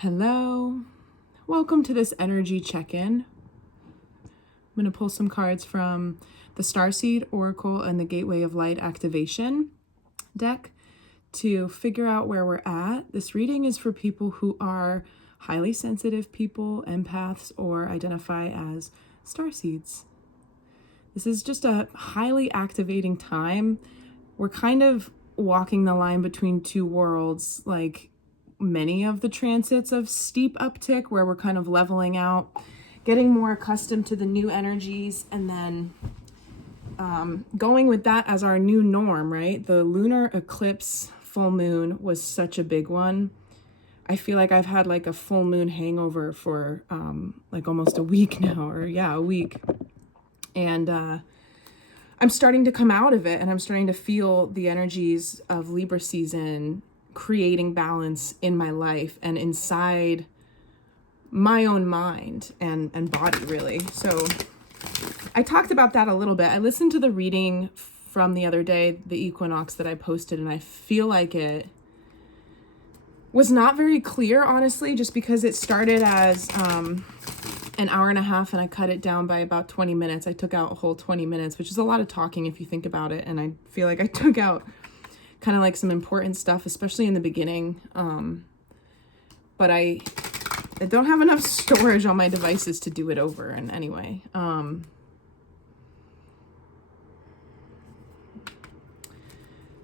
Hello, welcome to this energy check-in. I'm going to pull some cards from the Starseed Oracle and the Gateway of Light Activation deck to figure out where we're at. This reading is for people who are highly sensitive people, empaths, or identify as starseeds. This is just a highly activating time. We're kind of walking the line between two worlds, like many of the transits of steep uptick, where we're kind of leveling out, getting more accustomed to the new energies, and then going with that as our new norm, right? The lunar eclipse full moon was such a big one. I feel like I've had like a full moon hangover for like almost a week now, or a week. And I'm starting to come out of it, and I'm starting to feel the energies of Libra season creating balance in my life and inside my own mind and body, really. So I talked about that a little bit. I listened to the reading from the other day, the equinox that I posted, and I feel like it was not very clear, honestly, just because it started as an hour and a half and I cut it down by about 20 minutes. I took out a whole 20 minutes, which is a lot of talking if you think about it. And I feel like I took out kind of like some important stuff, especially in the beginning. But I don't have enough storage on my devices to do it over. And anyway,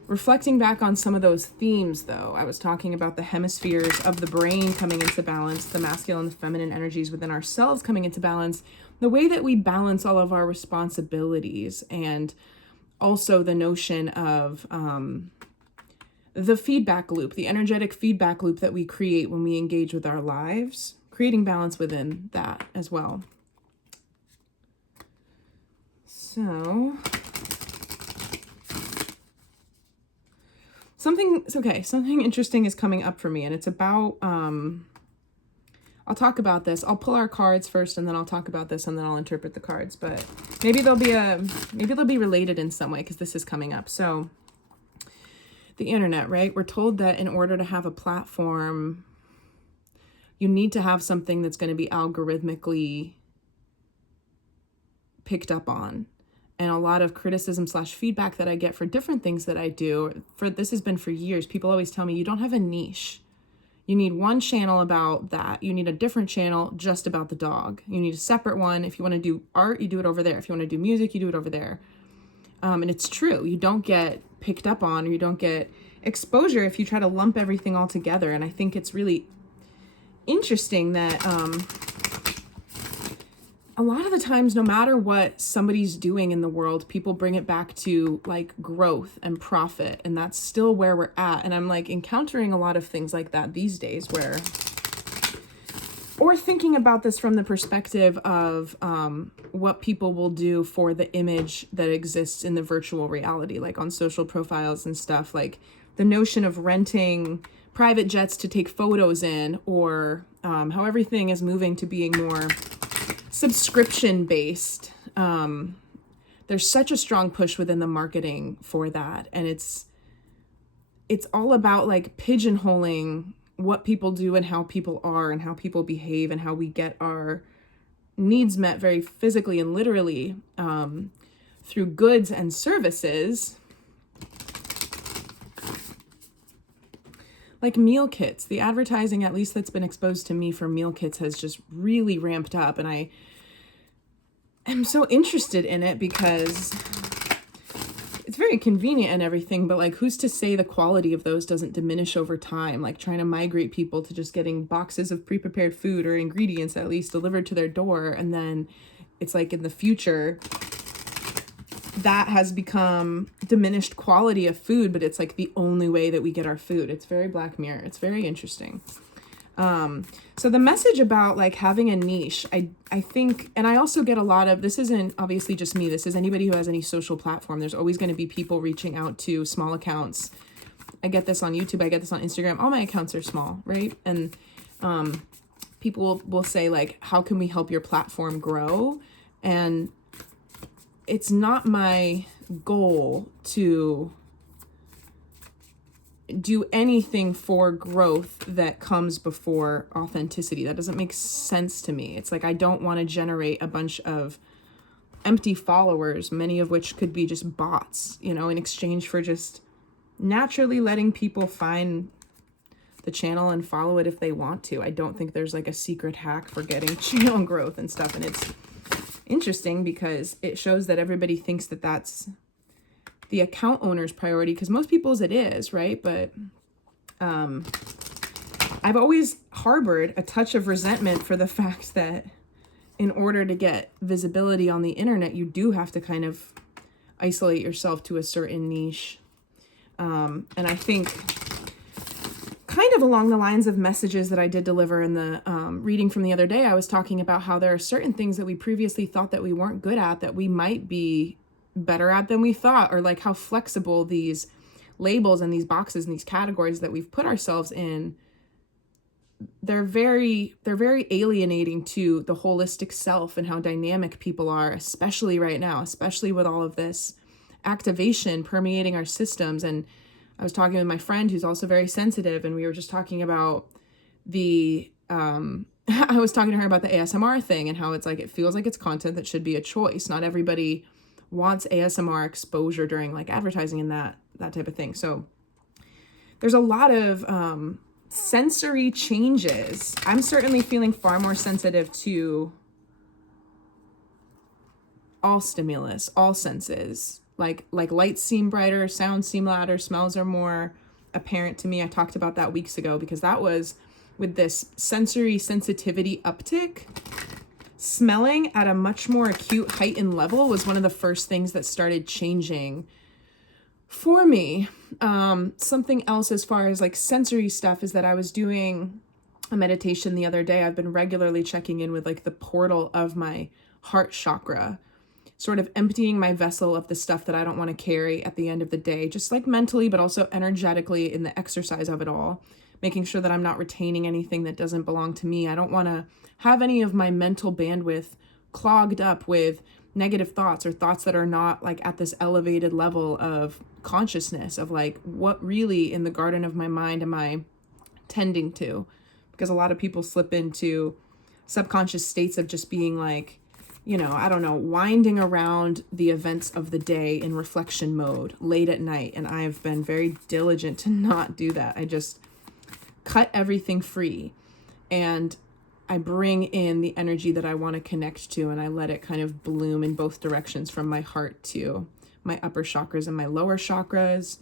reflecting back on some of those themes, though, I was talking about the hemispheres of the brain coming into balance, the masculine and the feminine energies within ourselves coming into balance, the way that we balance all of our responsibilities, and also the notion of the feedback loop, the energetic feedback loop that we create when we engage with our lives, creating balance within that as well. So something interesting is coming up for me, and it's about I'll talk about this. I'll pull our cards first, and then I'll talk about this, and then I'll interpret the cards. But maybe they'll be related in some way, because this is coming up. So the internet, right? We're told that in order to have a platform, you need to have something that's going to be algorithmically picked up on. And a lot of criticism / feedback that I get for different things that I do, this has been for years. People always tell me, you don't have a niche. You need one channel about that. You need a different channel just about the dog. You need a separate one. If you want to do art, you do it over there. If you want to do music, you do it over there. And it's true. You don't get picked up on, or you don't get exposure if you try to lump everything all together. And I think it's really interesting that a lot of the times, no matter what somebody's doing in the world, people bring it back to like growth and profit. And that's still where we're at. And I'm like encountering a lot of things like that these days, or thinking about this from the perspective of what people will do for the image that exists in the virtual reality, like on social profiles and stuff, like the notion of renting private jets to take photos in, or how everything is moving to being more subscription based. There's such a strong push within the marketing for that, and it's all about like pigeonholing what people do and how people are and how people behave and how we get our needs met very physically and literally through goods and services. Like meal kits, the advertising, at least that's been exposed to me for meal kits, has just really ramped up. And I am so interested in it because it's very convenient and everything, but like, who's to say the quality of those doesn't diminish over time? Like trying to migrate people to just getting boxes of pre-prepared food, or ingredients at least, delivered to their door. And then it's like in the future, that has become diminished quality of food, but it's like the only way that we get our food. It's very Black Mirror. It's very interesting. So the message about like having a niche, I think, and I also get a lot of, this isn't obviously just me, this is anybody who has any social platform. There's always going to be people reaching out to small accounts. I get this on YouTube. I get this on Instagram. All my accounts are small, right? And people will say like, how can we help your platform grow? And it's not my goal to do anything for growth that comes before authenticity. That doesn't make sense to me. It's like, I don't want to generate a bunch of empty followers, many of which could be just bots, you know, in exchange for just naturally letting people find the channel and follow it if they want to. I don't think there's like a secret hack for getting channel growth and stuff. And it's interesting because it shows that everybody thinks that that's the account owner's priority, because most people's it is, right? But I've always harbored a touch of resentment for the fact that in order to get visibility on the internet, you do have to kind of isolate yourself to a certain niche. And I think kind of along the lines of messages that I did deliver in the reading from the other day, I was talking about how there are certain things that we previously thought that we weren't good at that we might be better at than we thought, or like how flexible these labels and these boxes and these categories that we've put ourselves in, they're very alienating to the holistic self and how dynamic people are, especially right now, especially with all of this activation permeating our systems. And I was talking with my friend who's also very sensitive, and we were just talking about the I was talking to her about the ASMR thing and how it's like, it feels like it's content that should be a choice. Not everybody wants ASMR exposure during like advertising and that type of thing. So there's a lot of sensory changes. I'm certainly feeling far more sensitive to all stimulus, all senses. Like lights seem brighter, sounds seem louder, smells are more apparent to me. I talked about that weeks ago because that was with this sensory sensitivity uptick. Smelling at a much more acute heightened level was one of the first things that started changing for me. Something else as far as like sensory stuff is that I was doing a meditation the other day. I've been regularly checking in with like the portal of my heart chakra, sort of emptying my vessel of the stuff that I don't want to carry at the end of the day, just like mentally, but also energetically in the exercise of it all, making sure that I'm not retaining anything that doesn't belong to me. I don't want to have any of my mental bandwidth clogged up with negative thoughts or thoughts that are not like at this elevated level of consciousness of like, what really in the garden of my mind am I tending to? Because a lot of people slip into subconscious states of just being like, you know, I don't know, winding around the events of the day in reflection mode late at night. And I've been very diligent to not do that. I just cut everything free and I bring in the energy that I want to connect to, and I let it kind of bloom in both directions from my heart to my upper chakras and my lower chakras.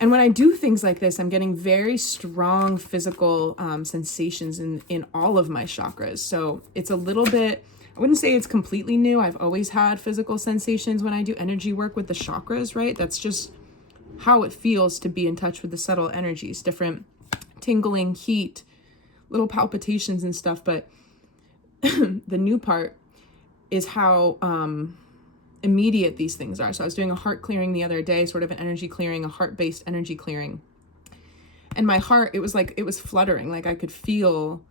And when I do things like this, I'm getting very strong physical sensations in all of my chakras. So it's a little bit, I wouldn't say it's completely new. I've always had physical sensations when I do energy work with the chakras, right? That's just how it feels to be in touch with the subtle energies, different tingling, heat, little palpitations and stuff. But the new part is how immediate these things are. So I was doing a heart clearing the other day, sort of an energy clearing, a heart-based energy clearing. And my heart, it was like, it was fluttering. Like I could feel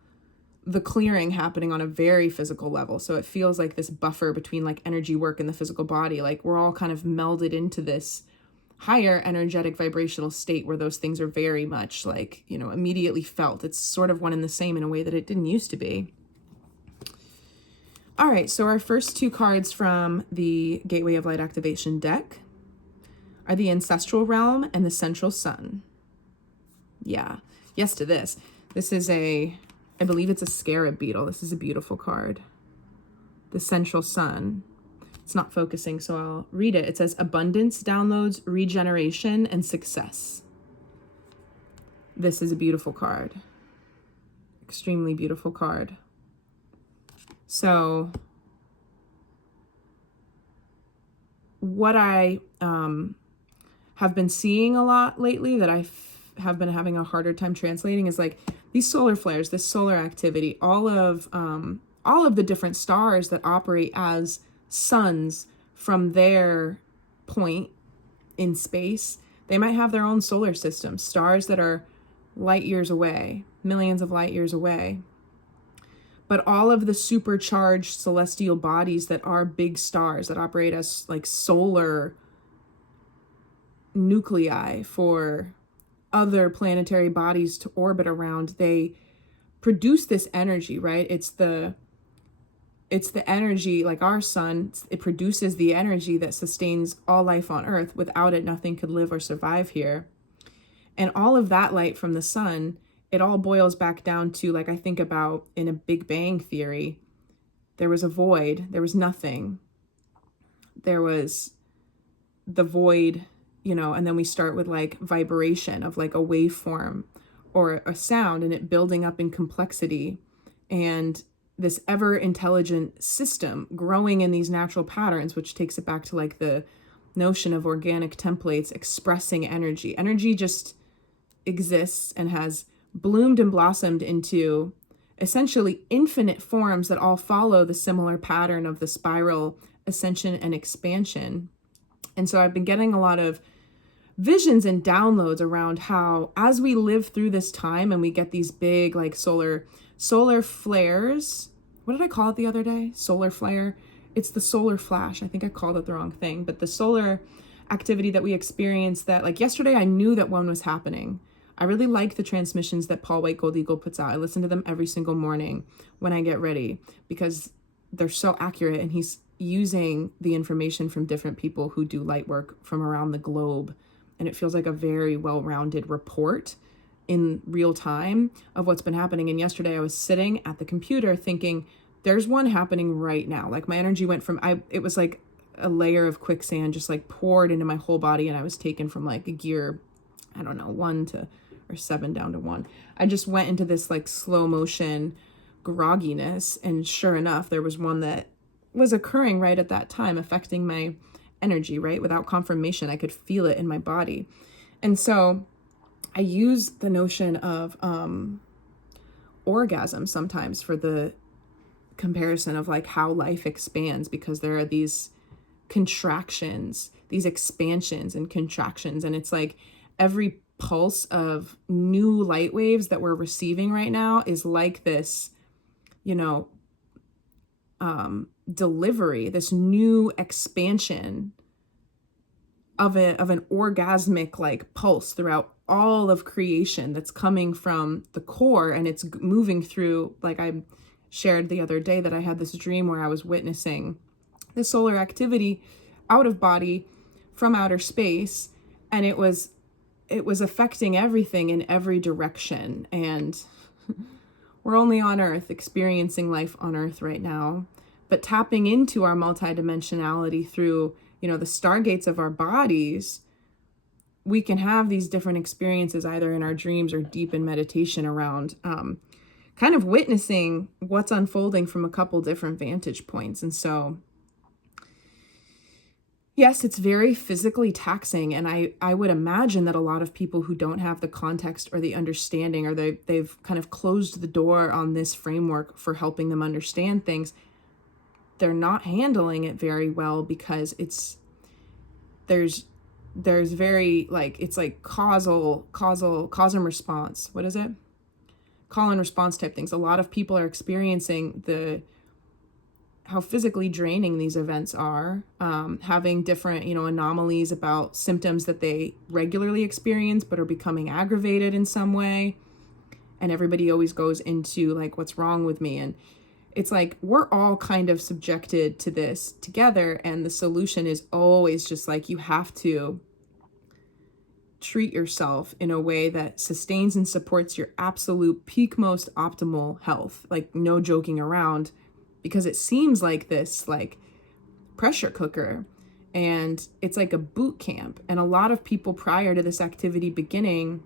the clearing happening on a very physical level. So it feels like this buffer between like energy work and the physical body. Like we're all kind of melded into this higher energetic vibrational state where those things are very much like, you know, immediately felt. It's sort of one and the same in a way that it didn't used to be. All right, so our first two cards from the Gateway of Light activation deck are the Ancestral Realm and the Central Sun. Yeah, yes to this. This is I believe it's a scarab beetle. This is a beautiful card. The Central Sun. It's not focusing, so I'll read it. It says abundance, downloads, regeneration, and success. This is a beautiful card. Extremely beautiful card. So what I have been seeing a lot lately that I have been having a harder time translating is like these solar flares, this solar activity, all of the different stars that operate as suns from their point in space. They might have their own solar system, stars that are light years away, millions of light years away. But all of the supercharged celestial bodies that are big stars that operate as like solar nuclei for other planetary bodies to orbit around, they produce this energy, right? It's the energy, like our sun, it produces the energy that sustains all life on Earth. Without it, nothing could live or survive here. And all of that light from the sun, it all boils back down to, like I think about in a Big Bang theory, there was a void, there was nothing. There was the void, you know, and then we start with like vibration of like a waveform or a sound, and it building up in complexity. And this ever intelligent system growing in these natural patterns, which takes it back to like the notion of organic templates expressing energy. Energy just exists and has bloomed and blossomed into essentially infinite forms that all follow the similar pattern of the spiral ascension and expansion. And so I've been getting a lot of visions and downloads around how, as we live through this time and we get these big like solar flares. What did I call it the other day? Solar flare. It's the solar flash. I think I called it the wrong thing, but the solar activity that we experience, that like yesterday, I knew that one was happening. I really like the transmissions that Paul White Gold Eagle puts out. I listen to them every single morning when I get ready because they're so accurate, and he's using the information from different people who do light work from around the globe. And it feels like a very well-rounded report in real time of what's been happening. And yesterday I was sitting at the computer thinking, there's one happening right now. Like my energy went from, it was like a layer of quicksand just like poured into my whole body. And I was taken from like a gear, I don't know, 7 down to 1. I just went into this like slow motion grogginess. And sure enough, there was one that was occurring right at that time, affecting my energy, right? Without confirmation, I could feel it in my body. And so I use the notion of orgasm sometimes for the comparison of like how life expands, because there are these contractions, these expansions and contractions. And it's like every pulse of new light waves that we're receiving right now is like this, you know, delivery, this new expansion of an orgasmic like pulse throughout all of creation that's coming from the core, and it's moving through, like I shared the other day that I had this dream where I was witnessing the solar activity out of body from outer space, and it was affecting everything in every direction. And we're only on Earth, experiencing life on Earth right now, but tapping into our multidimensionality through, you know, the stargates of our bodies, we can have these different experiences either in our dreams or deep in meditation around kind of witnessing what's unfolding from a couple different vantage points. And so, yes, it's very physically taxing. And I would imagine that a lot of people who don't have the context or the understanding, or they've kind of closed the door on this framework for helping them understand things, they're not handling it very well, because there's very like, it's like cause and response. What is it? Call and response type things. A lot of people are experiencing how physically draining these events are, having different, you know, anomalies about symptoms that they regularly experience, but are becoming aggravated in some way. And everybody always goes into like, what's wrong with me? And it's like, we're all kind of subjected to this together. And the solution is always just like, you have to treat yourself in a way that sustains and supports your absolute peak, most optimal health. Like no joking around, because it seems like this like pressure cooker, and it's like a boot camp. And a lot of people prior to this activity beginning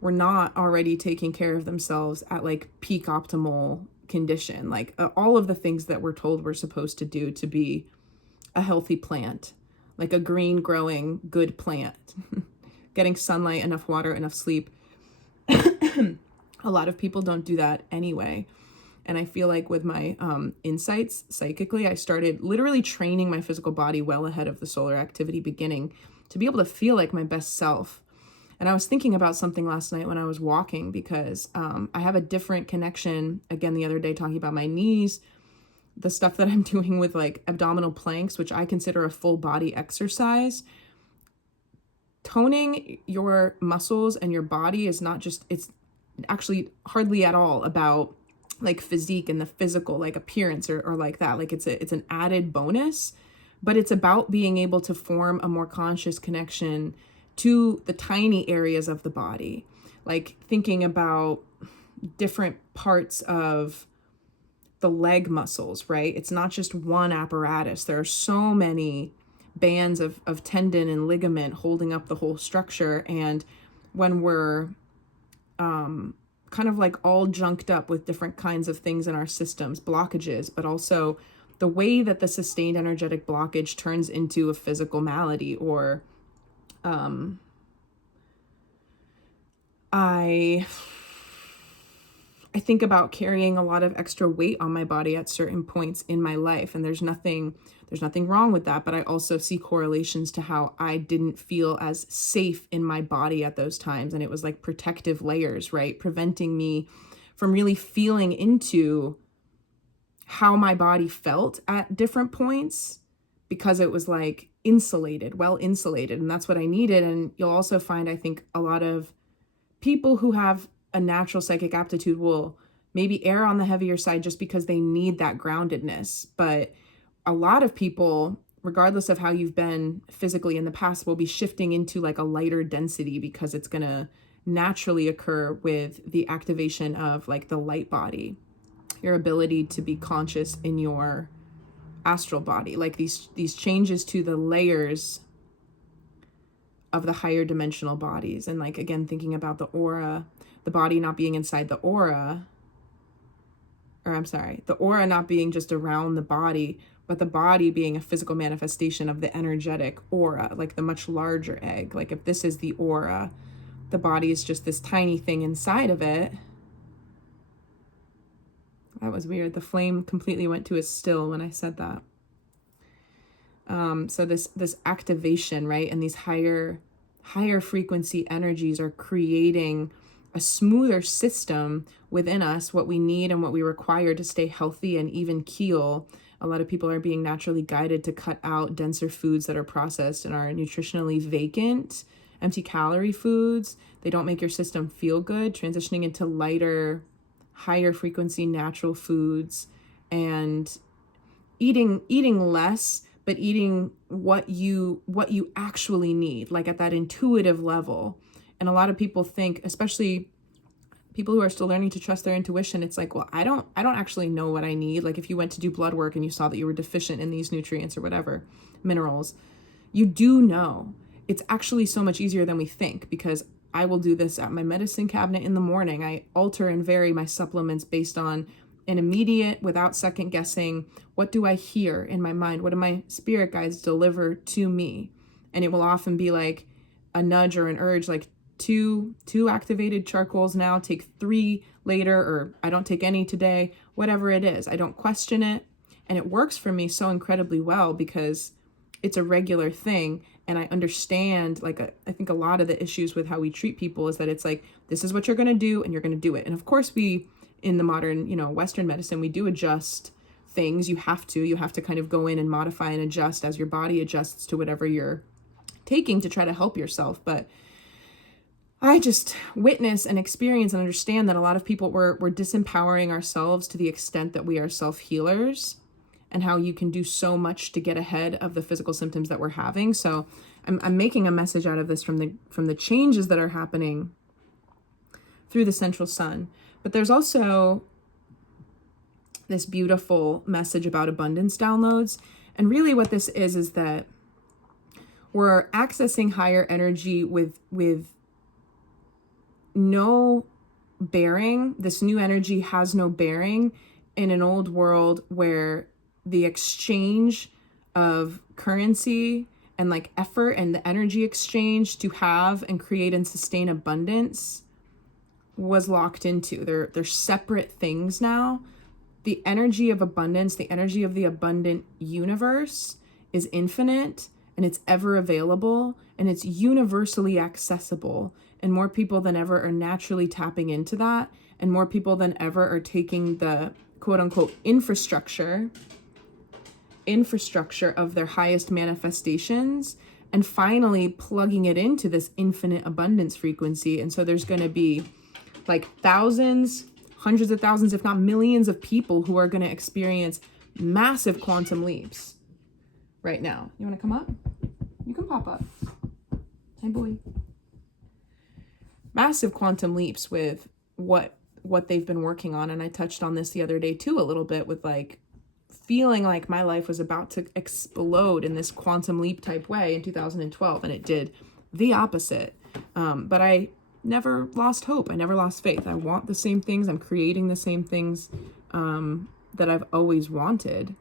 were not already taking care of themselves at like peak optimal condition, like all of the things that we're told we're supposed to do to be a healthy plant, like a green growing good plant, getting sunlight, enough water, enough sleep. A lot of people don't do that anyway. And I feel like with my insights psychically, I started literally training my physical body well ahead of the solar activity beginning to be able to feel like my best self. And I was thinking about something last night when I was walking, because I have a different connection, again, the other day talking about my knees, the stuff that I'm doing with like abdominal planks, which I consider a full body exercise, toning your muscles and your body is not just, it's actually hardly at all about like physique and the physical like appearance or like that. Like it's an added bonus, but it's about being able to form a more conscious connection to the tiny areas of the body. Like thinking about different parts of the leg muscles, right? It's not just one apparatus. There are so many bands of tendon and ligament holding up the whole structure. And when we're kind of like all junked up with different kinds of things in our systems, blockages, but also the way that the sustained energetic blockage turns into a physical malady, or I think about carrying a lot of extra weight on my body at certain points in my life, and there's nothing wrong with that, but I also see correlations to how I didn't feel as safe in my body at those times, and it was like protective layers, right? Preventing me from really feeling into how my body felt at different points, because it was like insulated, well insulated, and that's what I needed. And you'll also find, I think, a lot of people who have a natural psychic aptitude will maybe err on the heavier side just because they need that groundedness. But a lot of people, regardless of how you've been physically in the past, will be shifting into like a lighter density because it's going to naturally occur with the activation of like the light body, your ability to be conscious in your astral body, like these changes to the layers of the higher dimensional bodies. And like, again, thinking about the aura, the body not being inside the aura, the aura not being just around the body, but the body being a physical manifestation of the energetic aura, like the much larger egg. Like if this is the aura, the body is just this tiny thing inside of it. That was weird. The flame completely went to a still when I said that. So this activation, right? And these higher frequency energies are creating a smoother system within us, what we need and what we require to stay healthy and even keel. A lot of people are being naturally guided to cut out denser foods that are processed and are nutritionally vacant, empty calorie foods. They don't make your system feel good, transitioning into lighter, higher frequency natural foods, and eating less, but eating what you actually need, like at that intuitive level. And a lot of people think, especially people who are still learning to trust their intuition, it's like, well, I don't actually know what I need. Like if you went to do blood work and you saw that you were deficient in these nutrients or whatever, minerals, you do know. It's actually so much easier than we think, because I will do this at my medicine cabinet in the morning. I alter and vary my supplements based on an immediate, without second guessing, what do I hear in my mind? What do my spirit guides deliver to me? And it will often be like a nudge or an urge, like two activated charcoals now, take 3 later, or I don't take any today, whatever it is. I don't question it. And it works for me so incredibly well because it's a regular thing. And I understand, like, I think a lot of the issues with how we treat people is that it's like, this is what you're going to do and you're going to do it. And of course we, in the modern, Western medicine, we do adjust things. You have to kind of go in and modify and adjust as your body adjusts to whatever you're taking to try to help yourself. But I just witness and experience and understand that a lot of people, we're disempowering ourselves to the extent that we are self-healers, and how you can do so much to get ahead of the physical symptoms that we're having. So I'm making a message out of this from the changes that are happening through the central sun. But there's also this beautiful message about abundance downloads. And really what this is that we're accessing higher energy with no bearing. This new energy has no bearing in an old world where the exchange of currency and like effort and the energy exchange to have and create and sustain abundance was locked into. They're separate things now. The energy of abundance, the energy of the abundant universe is infinite, and it's ever available, and it's universally accessible. And more people than ever are naturally tapping into that. And more people than ever are taking the quote unquote infrastructure of their highest manifestations and finally plugging it into this infinite abundance frequency. And so there's going to be like thousands, hundreds of thousands, if not millions of people who are going to experience massive quantum leaps right now. You want to come up? You can pop up. Hey, boy. Massive quantum leaps with what they've been working on. And I touched on this the other day too, a little bit, with like feeling like my life was about to explode in this quantum leap type way in 2012. And it did the opposite. But I never lost hope. I never lost faith. I want the same things. I'm creating the same things that I've always wanted.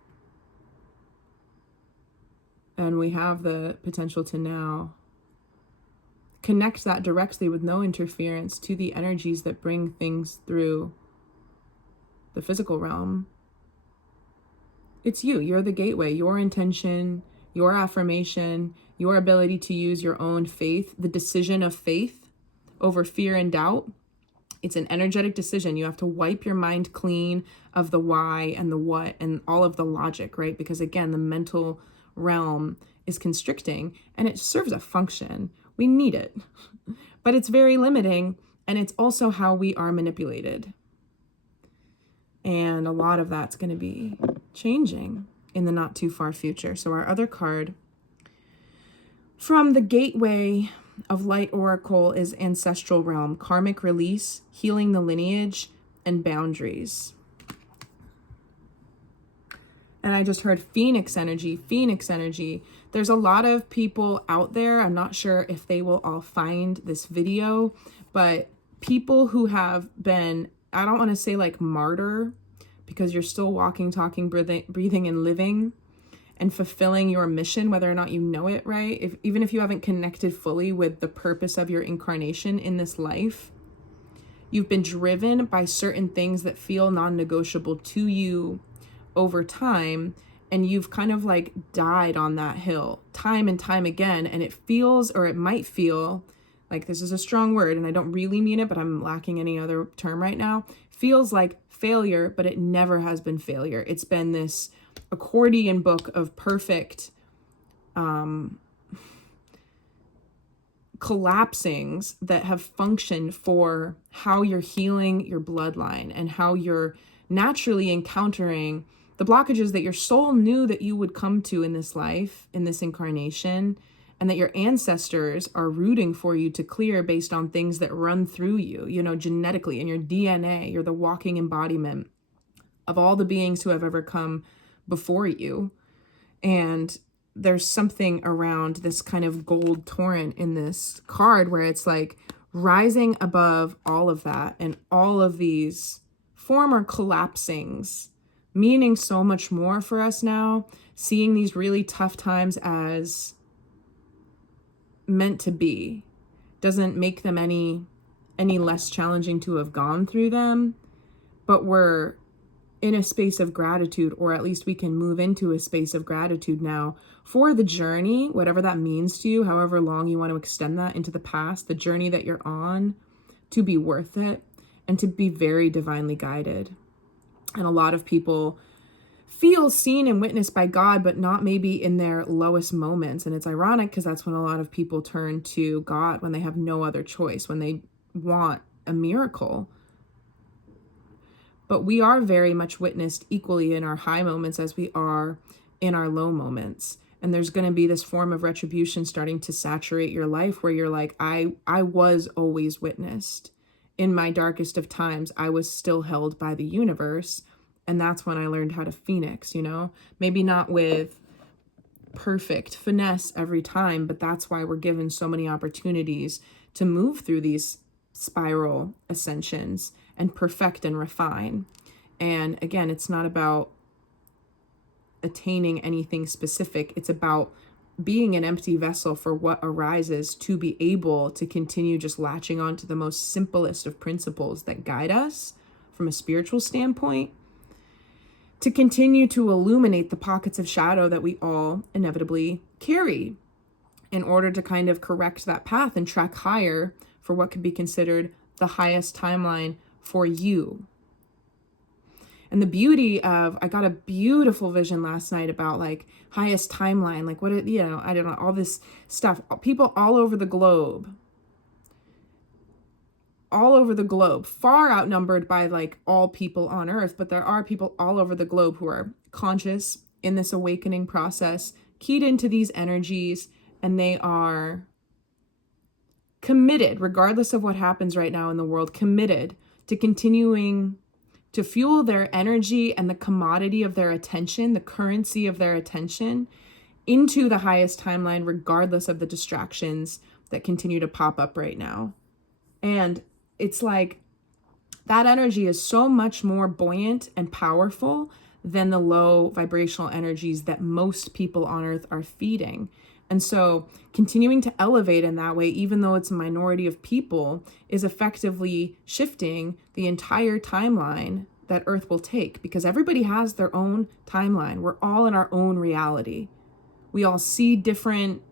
And we have the potential to now connect that directly with no interference to the energies that bring things through the physical realm. It's you. You're the gateway. Your intention, your affirmation, your ability to use your own faith, the decision of faith over fear and doubt. It's an energetic decision. You have to wipe your mind clean of the why and the what and all of the logic, right? Because again, the mental realm is constricting and it serves a function. We need it, but it's very limiting, and it's also how we are manipulated. And a lot of that's going to be changing in the not too far future. So our other card from the Gateway of Light Oracle is Ancestral Realm, Karmic Release, Healing the Lineage, and Boundaries. And I just heard Phoenix energy, Phoenix energy. There's a lot of people out there. I'm not sure if they will all find this video, but people who have been, I don't want to say like martyr, because you're still walking, talking, breathing, and living and fulfilling your mission, whether or not you know it, right? Even if you haven't connected fully with the purpose of your incarnation in this life, you've been driven by certain things that feel non-negotiable to you over time, and you've kind of like died on that hill time and time again, and it feels, or it might feel like, this is a strong word and I don't really mean it, but I'm lacking any other term right now, feels like failure, but it never has been failure. It's been this accordion book of perfect collapsings that have functioned for how you're healing your bloodline and how you're naturally encountering the blockages that your soul knew that you would come to in this life, in this incarnation, and that your ancestors are rooting for you to clear based on things that run through you, you know, genetically in your DNA. You're the walking embodiment of all the beings who have ever come before you. And there's something around this kind of gold torrent in this card where it's like rising above all of that and all of these former collapsings, meaning so much more for us now, seeing these really tough times as meant to be doesn't make them any less challenging to have gone through them, but we're in a space of gratitude, or at least we can move into a space of gratitude now for the journey, whatever that means to you, however long you want to extend that into the past, the journey that you're on, to be worth it and to be very divinely guided. And a lot of people feel seen and witnessed by God, but not maybe in their lowest moments. And it's ironic because that's when a lot of people turn to God, when they have no other choice, when they want a miracle. But we are very much witnessed equally in our high moments as we are in our low moments. And there's going to be this form of retribution starting to saturate your life where you're like, I was always witnessed. In my darkest of times, I was still held by the universe. And that's when I learned how to phoenix, you know, maybe not with perfect finesse every time, but that's why we're given so many opportunities to move through these spiral ascensions and perfect and refine. And again, it's not about attaining anything specific. It's about being an empty vessel for what arises to be able to continue just latching on to the most simplest of principles that guide us from a spiritual standpoint, to continue to illuminate the pockets of shadow that we all inevitably carry in order to kind of correct that path and track higher for what could be considered the highest timeline for you. And the beauty of, I got a beautiful vision last night about like highest timeline, like what it, you know, I don't know, all this stuff, people all over the globe, far outnumbered by like all people on earth, but there are people all over the globe who are conscious in this awakening process, keyed into these energies, and they are committed, regardless of what happens right now in the world, committed to continuing to fuel their energy and the commodity of their attention, the currency of their attention, into the highest timeline, regardless of the distractions that continue to pop up right now. And it's like that energy is so much more buoyant and powerful than the low vibrational energies that most people on earth are feeding. And so continuing to elevate in that way, even though it's a minority of people, is effectively shifting the entire timeline that Earth will take, because everybody has their own timeline. We're all in our own reality. We all see different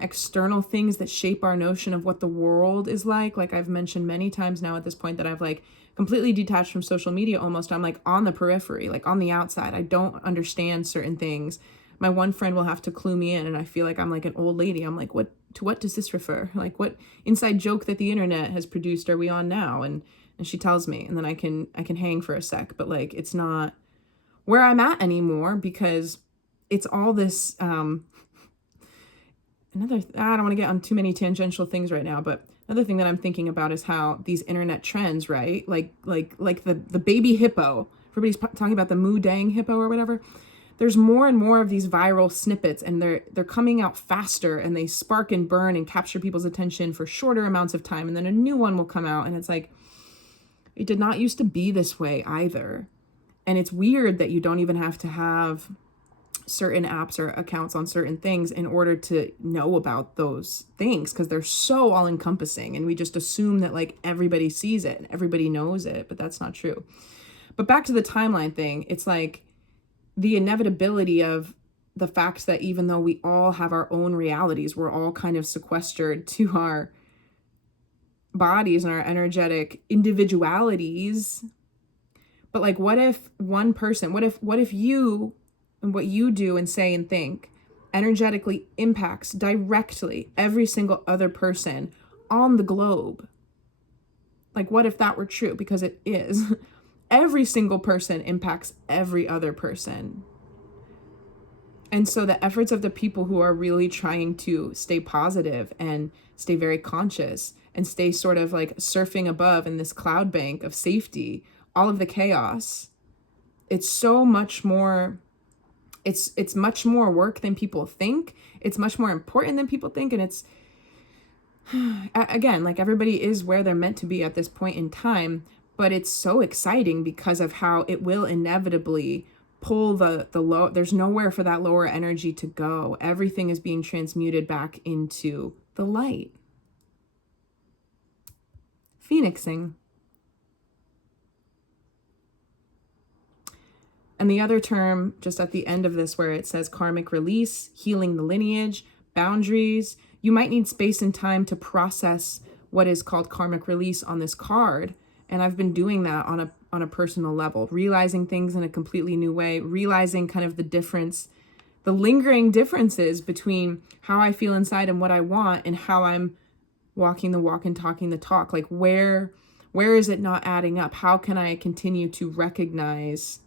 external things that shape our notion of what the world is like. Like I've mentioned many times now at this point that I've like completely detached from social media almost. I'm like on the periphery, like on the outside. I don't understand certain things. My one friend will have to clue me in, and I feel like I'm like an old lady. I'm like, what does this refer? Like, what inside joke that the internet has produced are we on now? And she tells me, and then I can hang for a sec, but like it's not where I'm at anymore, because it's all this I don't want to get on too many tangential things right now, but another thing that I'm thinking about is how these internet trends, right? Like the baby hippo. Everybody's talking about the Moo Dang hippo or whatever. There's more and more of these viral snippets, and they're coming out faster, and they spark and burn and capture people's attention for shorter amounts of time. And then a new one will come out, and it's like, it did not used to be this way either. And it's weird that you don't even have to have certain apps or accounts on certain things in order to know about those things, because they're so all encompassing, and we just assume that like everybody sees it and everybody knows it, but that's not true. But back to the timeline thing, it's like the inevitability of the fact that even though we all have our own realities, we're all kind of sequestered to our bodies and our energetic individualities. But like, what if one person, what if you and what you do and say and think energetically impacts directly every single other person on the globe? Like, what if that were true? Because it is. Every single person impacts every other person. And so the efforts of the people who are really trying to stay positive and stay very conscious and stay sort of like surfing above in this cloud bank of safety, all of the chaos, it's so much more, it's much more work than people think. It's much more important than people think. And it's, again, like everybody is where they're meant to be at this point in time, but it's so exciting because of how it will inevitably pull the low. There's nowhere for that lower energy to go. Everything is being transmuted back into the light. Phoenixing. And the other term just at the end of this, where it says karmic release, healing the lineage, boundaries, you might need space and time to process what is called karmic release on this card. And I've been doing that on a personal level, realizing things in a completely new way, realizing kind of the difference, the lingering differences between how I feel inside and what I want, and how I'm walking the walk and talking the talk. Like where is it not adding up? How can I continue to recognize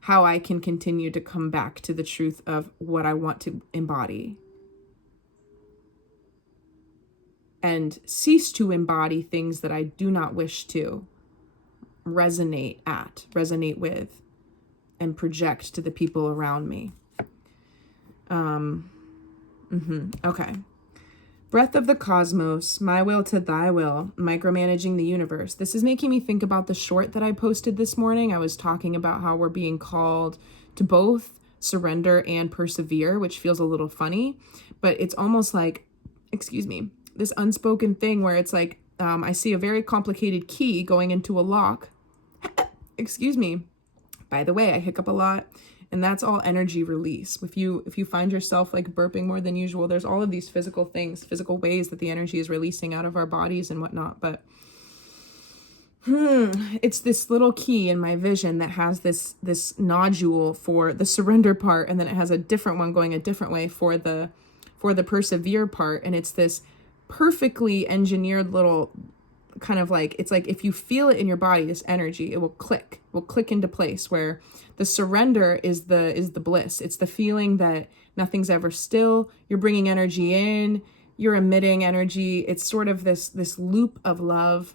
how I can continue to come back to the truth of what I want to embody? And cease to embody things that I do not wish to resonate with, and project to the people around me. Okay. Breath of the cosmos, my will to thy will, micromanaging the universe. This is making me think about the short that I posted this morning. I was talking about how we're being called to both surrender and persevere, which feels a little funny, but it's almost like, this unspoken thing where it's like, I see a very complicated key going into a lock. By the way, I hiccup a lot, and that's all energy release. If you find yourself like burping more than usual, there's all of these physical things, physical ways that the energy is releasing out of our bodies and whatnot. But It's this little key in my vision that has this nodule for the surrender part, and then it has a different one going a different way for the persevere part, and it's this perfectly engineered little kind of like, it's like if you feel it in your body, this energy, it will click into place, where the surrender is the bliss. It's the feeling that nothing's ever still. You're bringing energy in, you're emitting energy. It's sort of this loop of love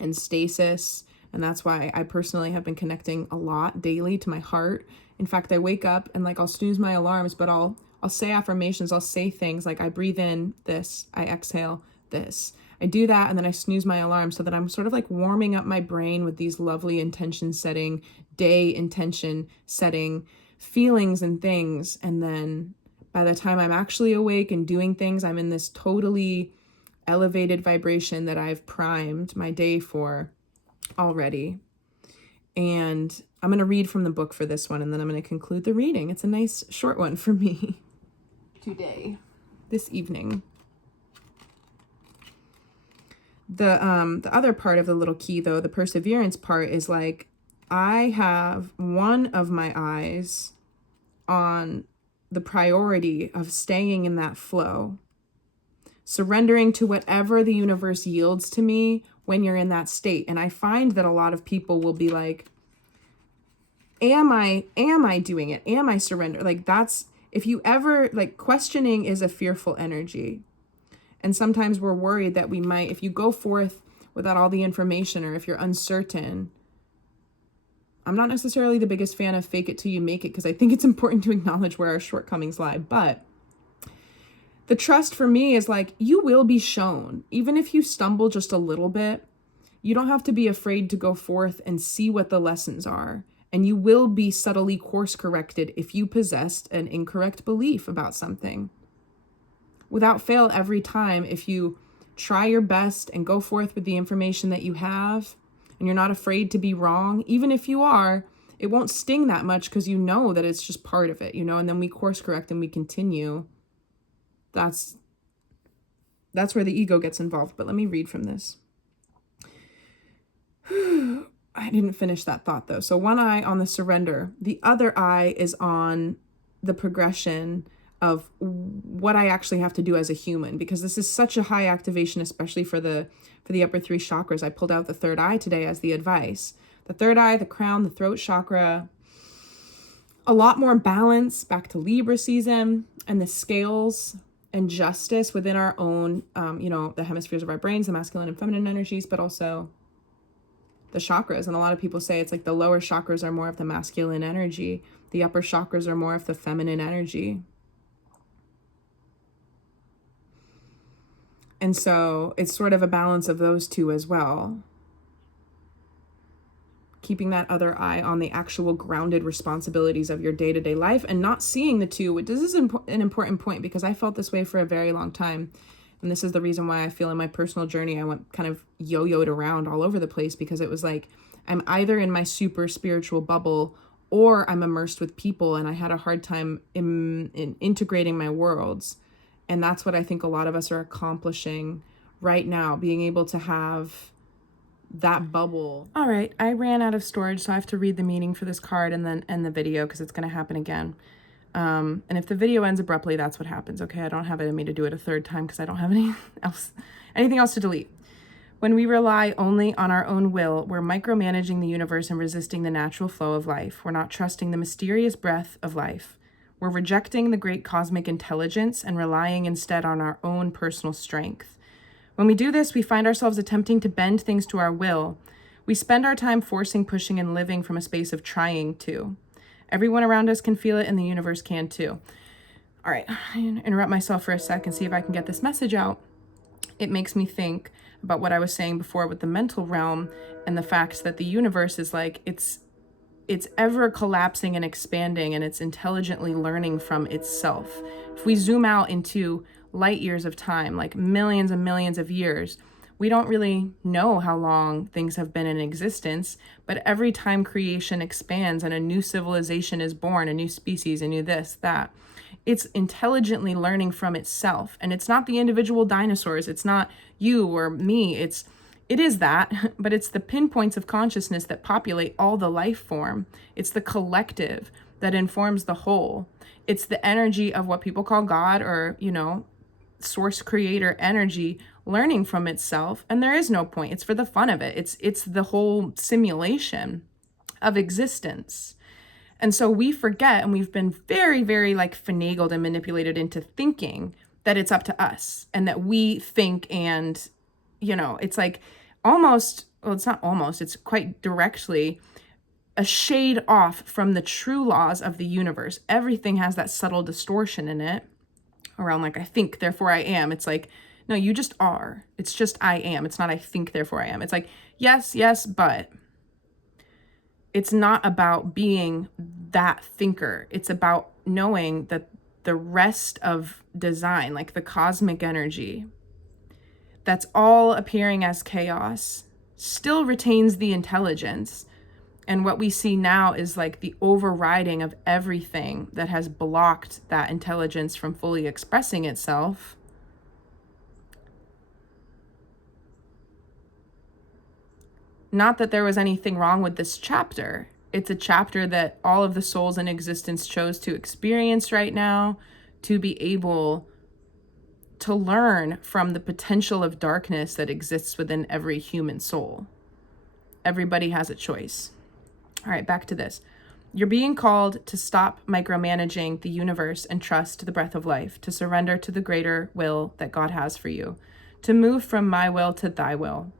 and stasis. And that's why I personally have been connecting a lot daily to my heart. In fact, I wake up and like I'll snooze my alarms, but I'll say affirmations. I'll say things like, I breathe in this, I exhale this. I do that, and then I snooze my alarm, so that I'm sort of like warming up my brain with these lovely intention setting, day intention setting feelings and things. And then by the time I'm actually awake and doing things, I'm in this totally elevated vibration that I've primed my day for already. And I'm going to read from the book for this one, and then I'm going to conclude the reading. It's a nice short one for me today, this evening. The other part of the little key, though, the perseverance part, is like, I have one of my eyes on the priority of staying in that flow, surrendering to whatever the universe yields to me when you're in that state. And I find that a lot of people will be like, am I doing it? Am I surrender? Like, that's, if you ever, like, questioning is a fearful energy. And sometimes we're worried that we might, if you go forth without all the information, or if you're uncertain. I'm not necessarily the biggest fan of fake it till you make it, because I think it's important to acknowledge where our shortcomings lie. But the trust for me is like, you will be shown. Even if you stumble just a little bit, you don't have to be afraid to go forth and see what the lessons are. And you will be subtly course corrected if you possessed an incorrect belief about something. Without fail, every time, if you try your best and go forth with the information that you have, and you're not afraid to be wrong, even if you are, it won't sting that much, because you know that it's just part of it, and then we course correct and we continue. That's where the ego gets involved. But let me read from this. I didn't finish that thought, though. So one eye on the surrender, the other eye is on the progression of what I actually have to do as a human, because this is such a high activation, especially for the upper three chakras. I pulled out the third eye today as the advice. The third eye, the crown, the throat chakra, a lot more balance, back to Libra season, and the scales and justice within our own, the hemispheres of our brains, the masculine and feminine energies, but also the chakras. And a lot of people say it's like the lower chakras are more of the masculine energy, the upper chakras are more of the feminine energy. And so it's sort of a balance of those two as well. Keeping that other eye on the actual grounded responsibilities of your day-to-day life, and not seeing the two. This is an important point, because I felt this way for a very long time. And this is the reason why I feel in my personal journey, I went kind of yo-yoed around all over the place, because it was like, I'm either in my super spiritual bubble, or I'm immersed with people, and I had a hard time in integrating my worlds. And that's what I think a lot of us are accomplishing right now, being able to have that bubble. All right, I ran out of storage, so I have to read the meaning for this card and then end the video, because it's going to happen again. And if the video ends abruptly, that's what happens, okay? I don't have it in me to do it a third time, because I don't have anything else to delete. When we rely only on our own will, we're micromanaging the universe and resisting the natural flow of life. We're not trusting the mysterious breath of life. We're rejecting the great cosmic intelligence and relying instead on our own personal strength. When we do this, we find ourselves attempting to bend things to our will. We spend our time forcing, pushing, and living from a space of trying to. Everyone around us can feel it, and the universe can too. All right, interrupt myself for a sec and see if I can get this message out. It makes me think about what I was saying before with the mental realm, and the fact that the universe is like, it's ever collapsing and expanding, and it's intelligently learning from itself. If we zoom out into light years of time, like millions and millions of years, we don't really know how long things have been in existence, but every time creation expands and a new civilization is born, a new species, a new this, that, it's intelligently learning from itself. And it's not the individual dinosaurs. It's not you or me. It's It is that, but it's the pinpoints of consciousness that populate all the life form. It's the collective that informs the whole. It's the energy of what people call God, or, source creator energy, learning from itself. And there is no point. It's for the fun of it. It's the whole simulation of existence. And so we forget, and we've been very, very finagled and manipulated into thinking that it's up to us and that we think, and, it's almost, well, it's not almost, it's quite directly a shade off from the true laws of the universe. Everything has that subtle distortion in it around I think, therefore I am. It's no, you just are. It's just I am. It's not I think, therefore I am. It's yes, but it's not about being that thinker. It's about knowing that the rest of design, the cosmic energy, that's all appearing as chaos, still retains the intelligence. And what we see now is the overriding of everything that has blocked that intelligence from fully expressing itself. Not that there was anything wrong with this chapter. It's a chapter that all of the souls in existence chose to experience right now, to be able to learn from the potential of darkness that exists within every human soul. Everybody has a choice. All right, back to this. You're being called to stop micromanaging the universe and trust the breath of life, to surrender to the greater will that God has for you, to move from my will to thy will.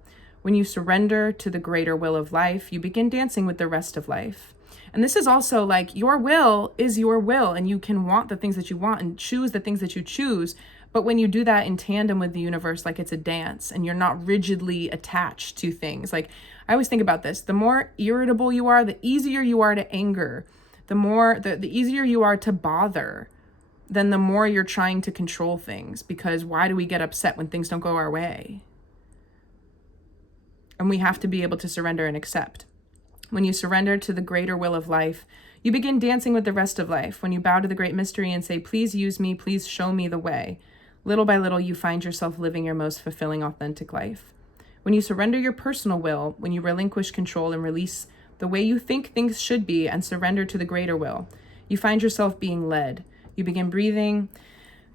When you surrender to the greater will of life, you begin dancing with the rest of life. And this is also your will is your will, and you can want the things that you want and choose the things that you choose. But when you do that in tandem with the universe, it's a dance, and you're not rigidly attached to things. I always think about this. The more irritable you are, the easier you are to anger. The easier you are to bother, then the more you're trying to control things. Because why do we get upset when things don't go our way? And we have to be able to surrender and accept. When you surrender to the greater will of life, you begin dancing with the rest of life. When you bow to the great mystery and say, please use me, please show me the way, little by little, you find yourself living your most fulfilling, authentic life. When you surrender your personal will, when you relinquish control and release the way you think things should be and surrender to the greater will, you find yourself being led. You begin breathing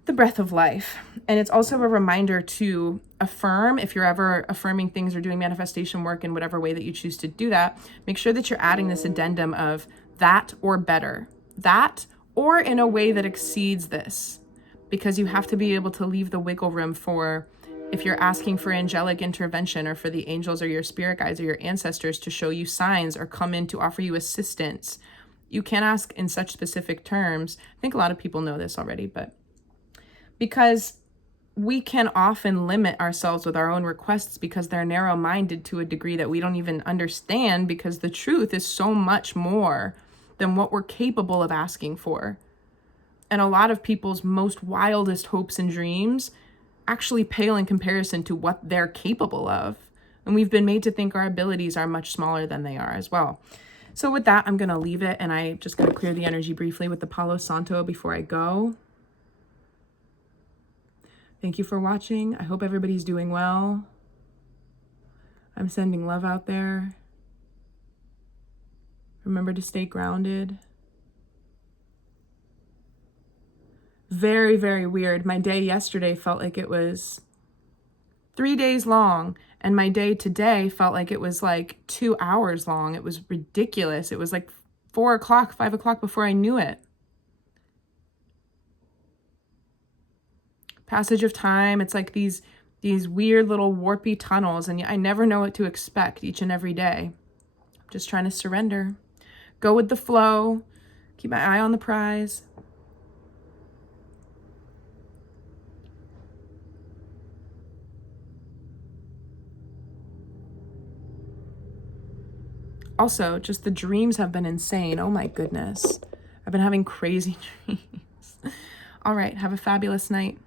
the breath of life. And it's also a reminder to affirm, if you're ever affirming things or doing manifestation work in whatever way that you choose to do that, make sure that you're adding this addendum of that or better, that or in a way that exceeds this, because you have to be able to leave the wiggle room for, if you're asking for angelic intervention or for the angels or your spirit guides or your ancestors to show you signs or come in to offer you assistance, you can't ask in such specific terms. I think a lot of people know this already, but because we can often limit ourselves with our own requests because they're narrow-minded to a degree that we don't even understand, because the truth is so much more than what we're capable of asking for. And a lot of people's most wildest hopes and dreams actually pale in comparison to what they're capable of. And we've been made to think our abilities are much smaller than they are as well. So with that, I'm going to leave it, and I'm just going to clear the energy briefly with the Palo Santo before I go. Thank you for watching. I hope everybody's doing well. I'm sending love out there. Remember to stay grounded. Very, very weird. My day yesterday felt like it was 3 days long, and my day today felt like it was 2 hours long. It was ridiculous. It was 4 o'clock, 5 o'clock before I knew it. Passage of time, it's these weird little warpy tunnels, and I never know what to expect each and every day. I'm just trying to surrender. Go with the flow. Keep my eye on the prize. Also, just the dreams have been insane. Oh my goodness. I've been having crazy dreams. All right, have a fabulous night.